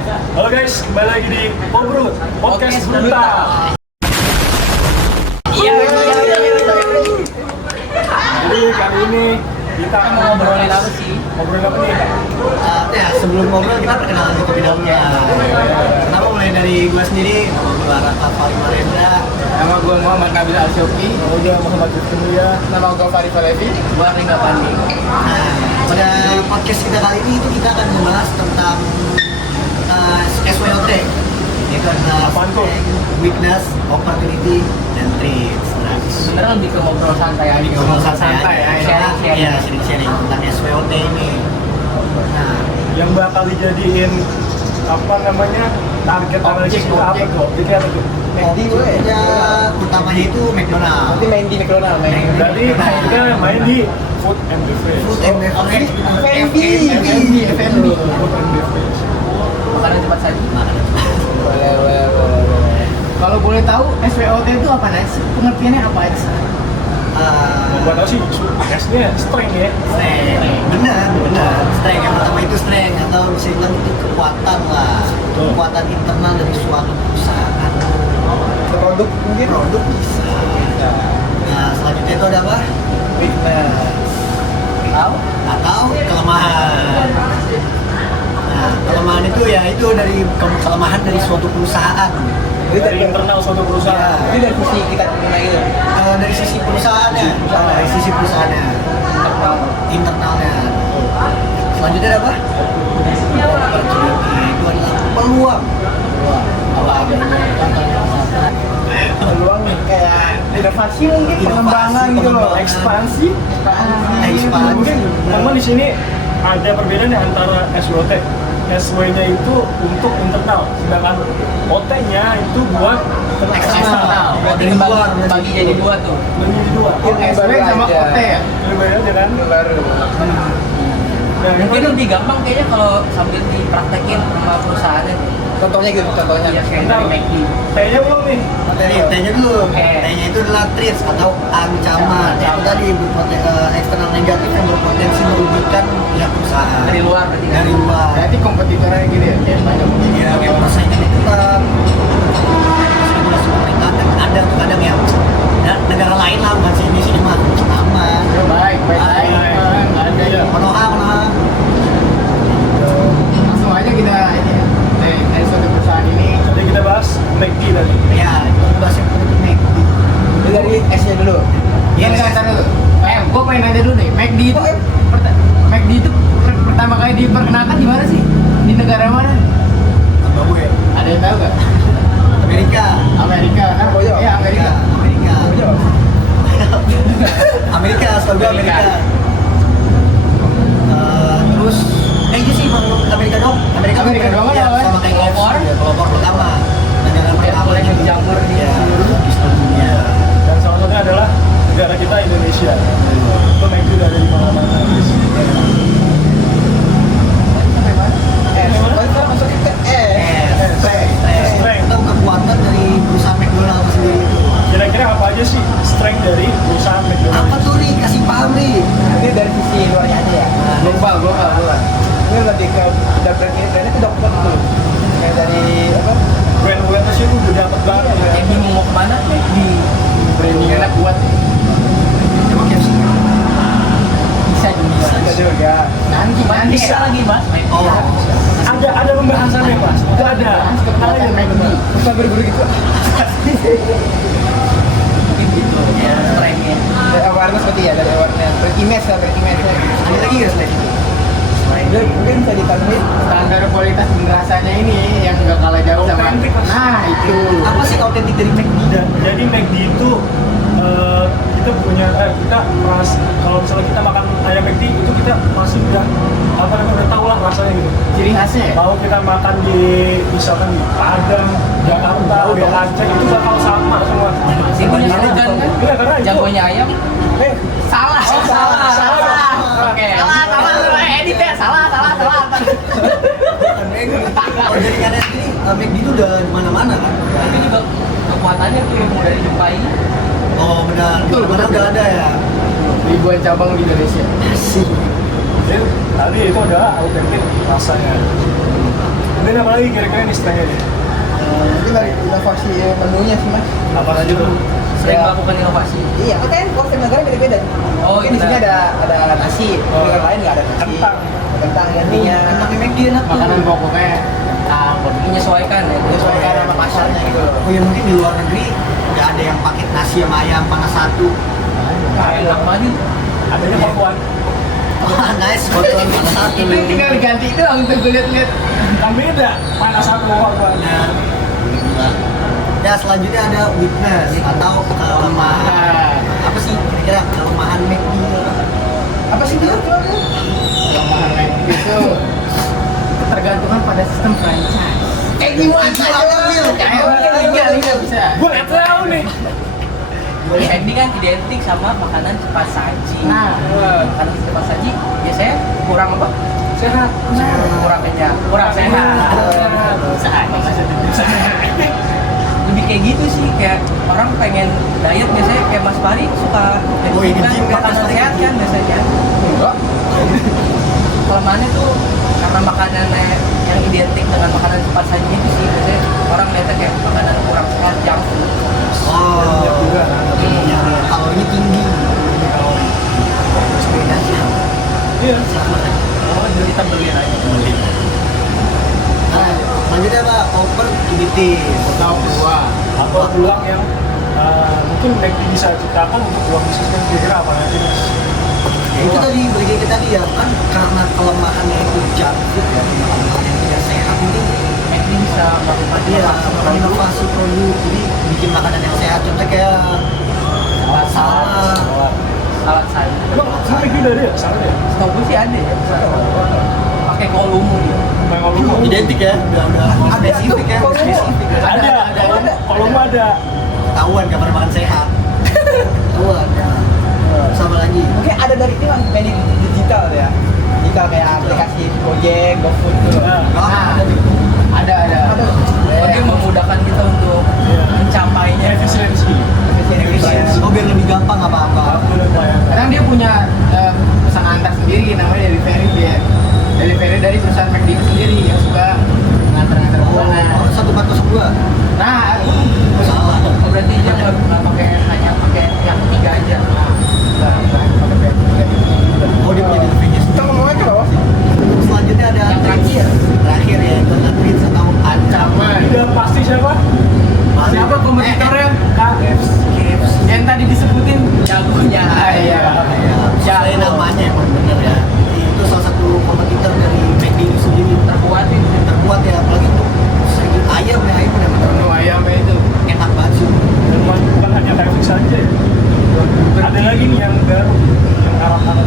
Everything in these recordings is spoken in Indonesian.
Halo guys, kembali lagi di Pobrut Podcast Brutal. Iya. Jadi kali ini kita akan ngobrolin apa sih? Ngobrolin apa nih? Ya, sebelum ngobrol kita perkenalan terlebih dahulu ya. Kenapa mulai dari gue sendiri, gue Raka Fahri Marendra. Nama gue Muhammad Nabil Al-Syuki. Udah Muhammad Yusuf. Nama gue Farid Falevi. Gue Ringa Pandi. Nah, pada podcast kita kali ini itu kita akan membahas tentang SWOT, yaitu adalah Apaan tuh? strength, weakness, opportunity, dan traits. Nah, Sebenarnya lebih ke ngobrol santai aja. ngomong santai ya, Sharing-sharing. ya, sharing-sharing tentang SWOT ini. Nah, Yang bakal dijadiin apa namanya target analisis itu apa tuh? Objeknya apa tuh? objeknya utamanya itu McDonald. main di McDonald, Berarti kita main di food and beverage. Food and beverage. F&B. Food and beverage. Makanan cepat saji. Makanan. Boleh. Kalau boleh tahu SWOT itu apa sih? Pengertiannya apa aja? Gua tau sih S-nya strength ya. Benar. Strength yang pertama itu strength atau bisa bilang itu kekuatan lah, Betul. kekuatan internal dari suatu perusahaan. Produk mungkin? Produk bisa. Nah, selanjutnya itu ada apa? Weakness. Tahu? Atau kelemahan. Nah, kelemahan itu ya itu dari kelemahan dari suatu perusahaan. Dari internal suatu perusahaan. Ini dari sisi kita mengenai itu. Dari sisi perusahaannya, dari sisi perusahaannya, internalnya. Selanjutnya ada apa? Opportunity itu adalah peluang. Peluang nih kayak inovasi mungkin, pengembangan gitu loh. Ekspansi. Ekspansi. Mungkin teman di sini ada perbedaan ya antara SWOT. SW-nya itu untuk internal, sedangkan OT-nya itu buat Eksternal. Berarti Dari luar, bagi jadi dua tuh. menjadi dua. SW sama OT ya? Lebih aja kan? Baru. Nah, Mungkin lebih gampang kayaknya kalau sambil dipraktekin sama perusahaannya. Contohnya gitu, contohnya. Iya, kayak Bentar. dari McD. T-nya belum nih. T-nya dulu. Oke. T-nya itu adalah traits atau ancaman. Itu tadi eksternal negatif yang berpotensi merugikan pihak perusahaan. Dari luar berarti kan? Dari luar. Berarti kompetitornya gitu ya? Ya, kayak persaingan itu tetap stimulasi pemerintahan kan ada tuh kadang ya. Dan negara lain lah, bukan sini sini mah aman. Baik. Ada ya. Konoha. Langsung aja kita ini ya. Dari suatu perusahaan ini. Jadi kita bahas McD tadi. Ya, itu bahasa yang penting nih. Itu dari S-nya dulu. Iya, Ini S. ntar dulu. Gue pengen nanya dulu deh. McD itu McD itu pertama kali diperkenalkan di mana sih? Di negara mana? Tambah gue. Ada yang tahu nggak? Amerika. Amerika. Iya, Amerika. Amerika, setahu gue Amerika. Terus, iya sih emang Amerika dong. Amerika doang ya, apa? sama kayak Pelopor. pelopor pertama. Negara pertama boleh gitu. dijamur di Ya, seluruh di seluruh dunia. Dan salah satunya adalah negara kita Indonesia. Itu McD udah ada di mana-mana. Strength. Itu kekuatan dari perusahaan McDonald sendiri itu. Kira-kira apa aja sih strength dari perusahaan Apa McDonald's? tuh nih? Kasih paham nih. Ini dari sisi luarnya aja ya. Global. Ini lebih ke udah brand itu udah kuat tuh. Kayak dari apa? Brand awareness itu udah dapet banget ya. Yang bingung mau kemana? McD. Brandingnya kuat. Coba KFC. Bisa juga. Nanti Bisa lagi mas. Oh, Ada pembahasannya mas. Itu ada. Kenapa ya McD? Bisa berburu gitu. Mungkin gitu ya strength-nya. Dari awareness berarti ya, dari awareness. Image. ada lagi nggak selain itu? Dia mungkin bisa ditambahin standar kualitas dan rasanya ini yang nggak kalah jauh sama. Autentik, Mas. Nah itu. Apa sih autentik dari McD? Jadi McD itu kita punya kita kalau misalnya kita makan ayam McD itu kita masih udah udah tahu lah rasanya gitu. Ciri khasnya ya? Mau kita makan di misalkan di Padang, Jakarta, di Aceh itu bakal sama semua. Simbolnya bukan kan? Iya karena itu. Jagonya ayam. Salah. Oke. Salah. Edit ya. Salah. Oh, jadi karena ini McD itu udah di mana-mana kan? Tapi juga kekuatannya tuh mudah dijumpai. Oh benar, di mana udah ada ya. Ribuan cabang di Indonesia. Asik. Jadi tadi itu adalah autentik rasanya. Kemudian apa lagi kira-kira nih setelahnya nih? Mungkin dari inovasi menunya sih mas. Apa lagi tuh? Sering Ya. melakukan inovasi. Iya, kan konsep negara beda-beda. Oh, Mungkin di sini benar. ada nasi, Oh. di negara lain nggak ada nasi. Kentang. Kentang gantinya. Kentang McD enak tuh. Makanan pokoknya kentang. Menyesuaikan ya. Menyesuaikan sama pasarnya gitu loh. Oh ya mungkin di luar negeri nggak ada yang pakai nasi sama ayam panas satu. Enak banget. Adanya pakuan. Wah nice, kotoran panas satu. Tinggal diganti itu langsung gue lihat-lihat. Kan beda, panas satu pakuan. Nah, gila. Ya selanjutnya ada weakness atau kelemahan. Apa sih kira-kira kelemahan McD? Apa sih dia? Kelemahan itu ketergantungan pada sistem franchise. Kayak gimana? Kayak bisa. Gue nggak tahu nih. McD kan identik sama makanan cepat saji. Nah. Makanan cepat saji biasanya kurang apa? Sehat. Kurang kenyang, kurang sehat. Lebih kayak gitu sih, kayak orang pengen diet biasanya kayak Mas Fari suka Oh, iya, kan nge-gym kan, makanan Mas Fari sehat nge-gym. kan biasanya. Enggak. Kelemahannya tuh karena makanannya yang identik dengan makanan cepat saji itu sih, biasanya orang lihatnya kayak makanan kurang sehat, junk food. Oh, juga. yang kalorinya tinggi. Sepeda sih. Iya. Oh, itu kita beli aja. Nah, selanjutnya apa? Opportunity. Atau dua. Atau peluang yang mungkin McD bisa ciptakan untuk peluang bisnisnya kira-kira apa nanti mas? Ya itu tadi bagi kita tadi ya kan karena kelemahannya itu junk food ya, makanan yang tidak sehat mungkin McD bisa melakukan iya inovasi melakukan produk. inovasi produk jadi bikin makanan yang sehat contohnya kayak salad. Salad sayur. Emang McD udah ada ya? Salah ya? Setahu gue sih ada ya. Pakai kolumu dia. Main ngomong Identik ya, udah spesifik ya, Kalau spesifik ya. kalau mau ada. Ketahuan kabar makan sehat. Ketahuan ya. Sama lagi. Mungkin ada dari ini mas, media digital ya. Digital kayak aplikasi Gojek, GoFood gitu. Nah, Ah, Ada. Oh, dia memudahkan kita untuk Iya. mencapainya. efisiensi. efisiensi. Oh biar lebih gampang apa-apa. Kadang dia punya pesan antar sendiri namanya delivery dia. Delivery dari perusahaan McD itu sendiri yang suka nganter-nganter makanan. Oh, 1402. Nah, Salah. Oh, berarti dia nggak pakai hanya pakai yang ketiga aja. Oh dia punya delivery-nya Kita sendiri. ngomongnya ke bawah. Selanjutnya ada Yang terakhir. Terakhir ya itu ada treats atau ancaman. Udah pasti siapa? Siapa kompetitornya? KFC. Yang tadi disebutin Jagonya. Iya. Jalan namanya emang bener ya. Itu salah satu kompetitor dari McD itu sendiri. Terbuat itu. Terbuat ya apalagi untuk segi ayam ya ayam benar Menu ayamnya itu. enak banget sih. Dan bukan hanya KFC saja ya. Ada lagi nih yang baru, yang arah-arah.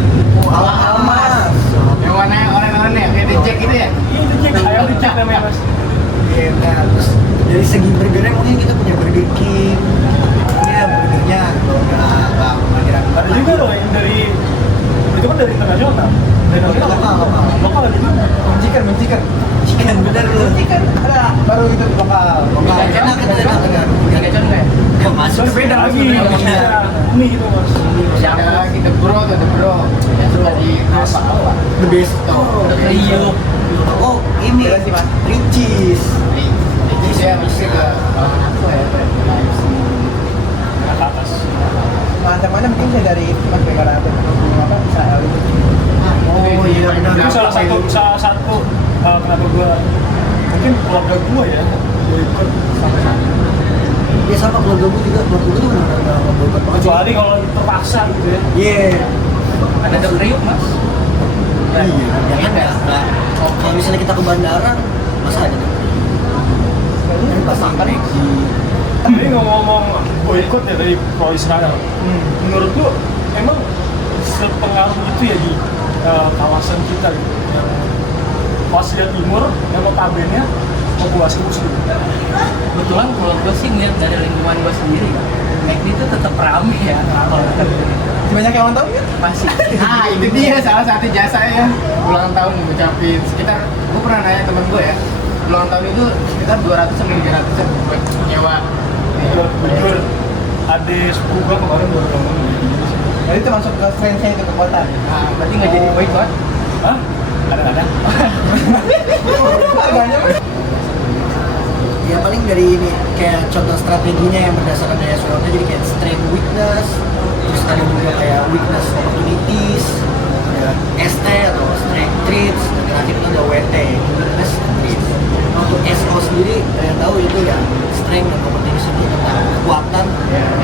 Almas. Yang warnanya oranye-oranye kayak The Jack gitu ya? Iya, itu Jack. Ayam di Jack namanya mas. Nah, terus dari segi burgernya mungkin kita punya Burger King. Ini burgernya kalau nggak diragukan Ada juga loh yang dari itu kan dari internasional. Dari lokal lagi juga. Mencikan. Chicken bener loh. Mencikan ada baru itu lokal. Lokal enak itu enak bener. Tiga contoh ya. Ya masuk Terus beda lagi, Iya. maksudnya mie gitu mas. Ada lagi The Bro tuh The Bro. Yang suka di apa? The best. Udah kriuk. Oh ini Beda sih, Mas. Ricis. Dia mesti ke apa ya? Ke atas. Ancamannya mungkin saya dari itu mas negara apa Israel itu. Oh iya benar. Itu salah satu kenapa gua mungkin keluarga gua ya ikut sampai sana. Ya sama keluarga gue juga, keluarga gue tuh benar-benar boykot banget. Kecuali kalau terpaksa gitu ya. Iya. Ada The kriuk mas. Iya. Jangan ya. Nah, kalau misalnya kita ke bandara, masa ada tuh? Kan pas sampai di Ini ngomong-ngomong boykot ya dari pro Israel. Menurut lu emang sepengaruh itu ya di kawasan kita gitu yang Asia Timur yang notabene populasi muslim. Kebetulan kalau gue sih ngeliat dari lingkungan gue sendiri ya, McD itu tetap rame ya. Kalau Banyak yang nonton kan? masih. Nah itu dia salah satu jasa ya ulang tahun ngucapin sekitar gue pernah nanya temen gue ya ulang tahun itu sekitar 200 sampai 300 buat nyewa. Jujur, ada sepupu gua kemarin baru ngomong. Jadi itu masuk ke franchise itu kekuatan. Nah, Berarti nggak jadi boykot. Hah? Kadang-kadang. Ya paling dari ini kayak contoh strateginya yang berdasarkan dari SWOT jadi kayak strength weakness, terus ada juga kayak weakness opportunities, ada ST atau strength traits, dan terakhir itu ada WT weakness and traits. Nah, untuk SO sendiri saya tahu itu ya strength dan opportunities itu tentang kekuatan,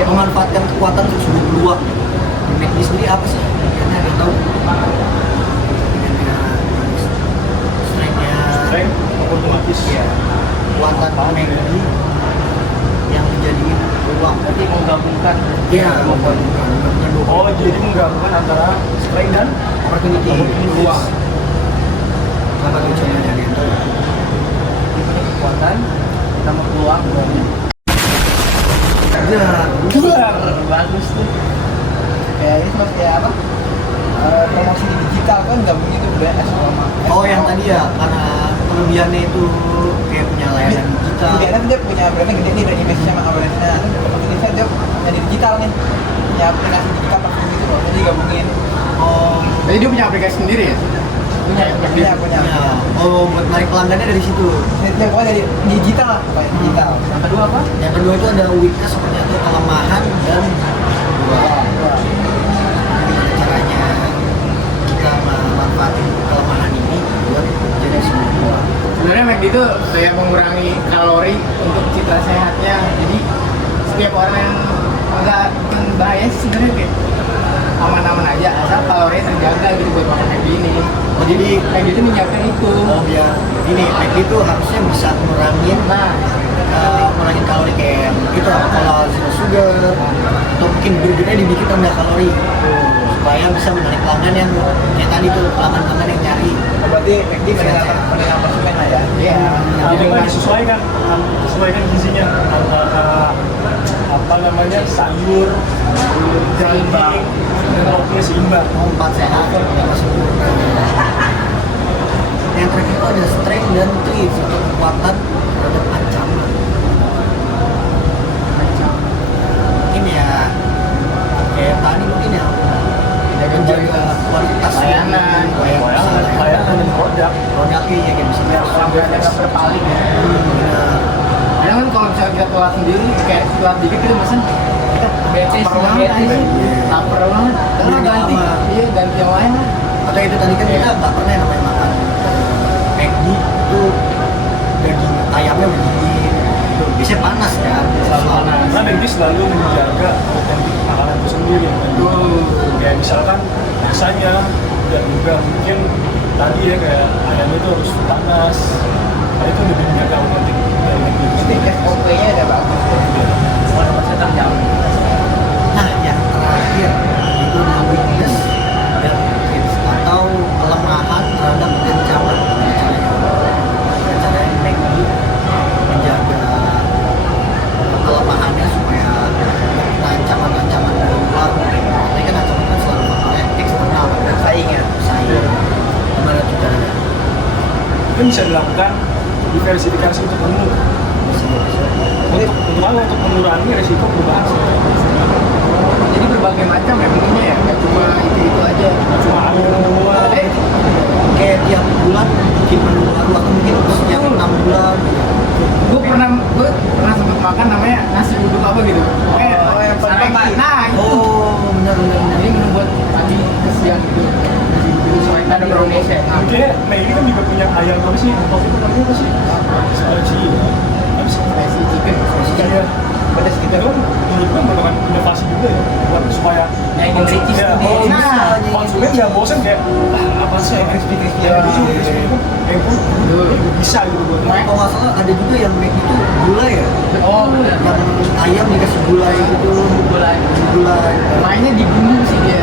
memanfaatkan kekuatan untuk sebuah peluang. Di McD sendiri apa sih? Kayaknya ada tahu. Strength-nya Strength otomatis. ya kekuatan McD yang menjadi peluang. Berarti menggabungkan Iya, menggabungkan dua Oh, jadi menggabungkan antara strength dan opportunity. peluang. Apa tujuannya dari itu? ini kekuatan sama peluang. Ya, Bagus tuh. Ya ini seperti kayak apa? Promosi di digital kan gabung itu budaya S sama S. oh yang tadi ya karena kelebihannya itu kayak punya layanan digital. Kemudian dia punya brandnya gede nih, brand image sama awareness-nya. Opportunity dia dari digital nih, punya aplikasi digital platform gitu loh. Jadi gabungin. Oh, Jadi dia punya aplikasi sendiri ya? Punya. ya. Oh, buat narik pelanggannya dari situ. Dia pokoknya dari digital lah, pokoknya digital. Yang kedua apa? Yang kedua itu ada weakness seperti itu kelemahan dan gimana caranya kita memanfaatkan kelemahan ini buat jadi sebuah peluang. Sebenarnya McD itu kayak mengurangi kalori untuk citra sehatnya. Jadi setiap orang yang agak bahaya sih sebenarnya kayak aman-aman aja asal kalorinya terjaga gitu buat makan McD ini. Oh, jadi McD itu menyiapkan itu. oh biar ini McD itu harusnya bisa ngurangin ngurangin kalori kayak gitu kalau zero sugar atau mungkin burgernya dibikin rendah kalori supaya bisa menarik pelanggan yang kayak tadi tuh pelanggan-pelanggan yang nyari. Berarti McD mendengar konsumen lah ya. Iya. Jadi kan disesuaikan gizinya antara apa namanya sayur, daging, dan lauknya seimbang. Empat sehat yang sempurna. Yang terakhir itu ada strength dan traits atau kekuatan terhadap ancaman. Mungkin ya kayak tadi mungkin ya menjaga kualitas Layanan. Layanan dan produk. produknya ya kayak misalnya Sampai ada nggak berpaling ya. benar. Kadang kan kalau misalnya kita telat sendiri, kayak telat dikit kita mesen kita Bete lapar sih, banget bete aja. sih. Lapar banget. Karena Beli ganti, lama. iya ganti yang lain lah. Atau itu tadi kan kita nggak pernah yang namanya makan McD itu daging ayamnya begini itu bisa panas kan Selalu panas. Karena McD selalu menjaga otentik makanan itu sendiri. Kayak misalkan rasanya dan juga mungkin tadi ya kayak ayam itu harus panas. Nah, itu lebih menjaga otentik dari McD itu Jadi sendiri. SOP-nya udah bagus. Walaupun sedang jauh. nah yang terakhir itu adalah weakness dan traits atau kelemahan terhadap ancaman. Caranya McD menjaga kelemahannya supaya ancaman-ancaman dari luar ini kan ancaman kan selalu faktornya eksternal dan Saingnya. saing gimana tuh caranya Itu bisa dilakukan diversifikasi untuk menu. Untuk apa? Untuk mengurangi resiko perubahan. Jadi berbagai macam ya menunya ya, nggak cuma itu aja. Cuma kayak tiap bulan bikin menu baru atau mungkin setiap 6 bulan gue pernah sempat makan namanya nasi uduk apa gitu. Oh, yang paling sarapan. pagi. Nah itu. oh benar. Jadi menu buat pagi ke siang gitu. Nasi uduk soalnya ada brownies ya. Mungkin Maggi kan juga punya ayam apa sih? Waktu itu namanya apa sih? Spicy. Apa sih? Nasi chicken. Iya. Pedas gitu. Itu kan menurut gue merupakan inovasi juga ya buat supaya Yang kritis ya, tuh dia. Nah, konsumen nggak bosan kayak apa sih yang Crispy-crispy ya, ya. kayak gue bisa gitu buat Kalau nggak salah ada juga yang make itu gulai ya Oh, benar. yang ayam dikasih gulai gitu Gulai. gulai Mainnya di bumbu sih dia.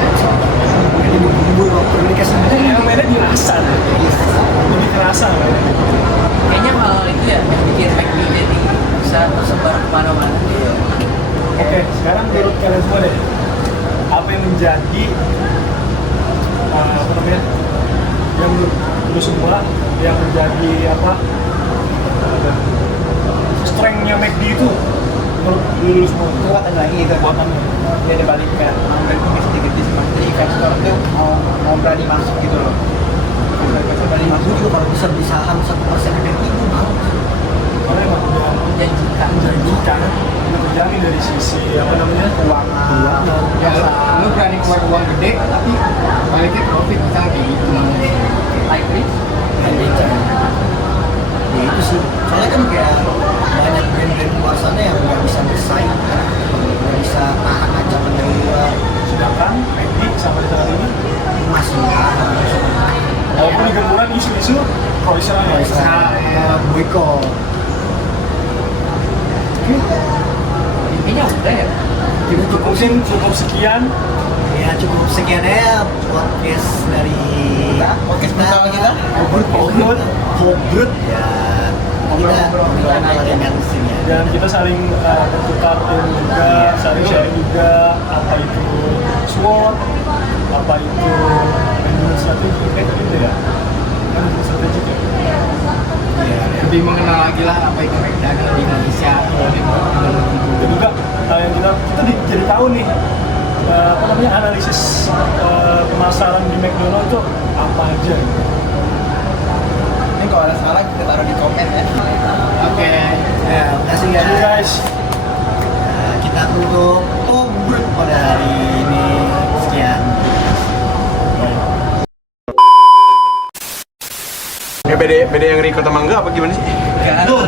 jadi bumbu waktu dikasih yang mainnya dirasa lebih kerasa Kayaknya hal itu ya yang bikin McD jadi bisa tersebar kemana-mana. Oke, sekarang menurut kalian semua deh, apa yang menjadi apa namanya, yang menurut lu semua yang menjadi apa strength-nya McD itu menurut lu semua Kekuatan lagi gitu. kekuatannya. Dia dibalikkan. Brand image sedikit di semua. Jadi investor tuh mau berani masuk gitu loh. paling aku juga kalau bisa beli saham 1% MNI gue mau. Karena emang udah Menjanjikan. menjanjikan, udah terjamin dari sisi apa namanya Keuangan. Ya, lu berani keluar uang gede, tapi baliknya profit misalnya kayak gitu. High risk. Ya itu sih, soalnya kan kayak banyak brand-brand luar sana yang nggak bisa bersaing, nggak bisa tahan ancaman dari luar. sedangkan MD sama di saat ini Masih walaupun di gemburan isu-isu pro Israel boykot. Intinya udah ya. cukup sekian. Ya cukup sekian ya podcast dari podcast pertama kita. Ngobrol. Hobrut ya. Kita ngobrol dengan sini ya. Dan kita saling bertukar ilmu juga, saling sharing juga apa itu SWOT, apa itu manajemen strategi, tadi itu ya, manajemen strategi ya. Ya, lebih mengenal lagi lah apa itu McDonald di Indonesia. Dan juga yang kita jadi tahu nih apa namanya analisis pemasaran di McDonald itu apa aja. Gitu. Ini kalau ada salah kita taruh di komen ya. Oke. Ya, makasih See you guys. guys. Nah, kita tutup Hobrut pada hari ini. Sekian. beda yang record sama enggak apa gimana sih? Tuh.